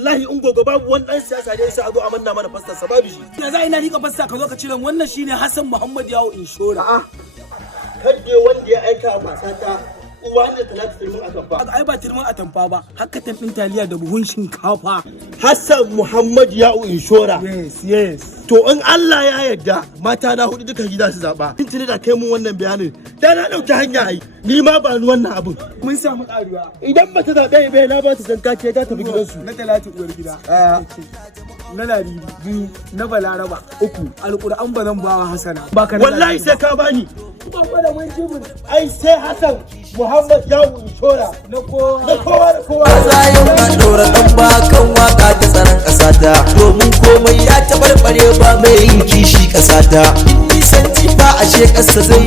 wallahi in gogo babu wani dan siyasa da yasa a zo a manna mana fastar sa babu shi. Ya za ina rika fasta ka zo ka cire wannan shine Hassan Muhammad Yawo Inshora. A'a kadde wanda ya aika matata uwa da talata turmin atamfa. Ai ba turmin atamfa ba, hakka tantin taliya da buhun shinkafa. Hassan Muhammad Yawo Inshora. Yes. To in Allah ya yarda mata na hudu duka gida su zaba. Kin tuni da kai mun wannan bayanin. Da na dauki hanya ai. Ni ma ba ni wannan abun. Mun samu karuwa. Idan ba ta zabe bai na ba ta zanka ce ta tafi gidansu. Na talatu uwar gida. Na Laribi biyu, na Balaraba uku, Alƙur'an ba zan bawa Hassana. Wallahi sai ka bani. Ba da mun jibin. Ai sai Hassan Muhammad Yawo Inshora Na kowa da kowa. Zayin ka ɗora ɗan ba kan waka ta tsaron ƙasata. Domin komai ya taɓarɓare ba mai yin kishi ƙasata. In nisan jifa ashe ƙasa zai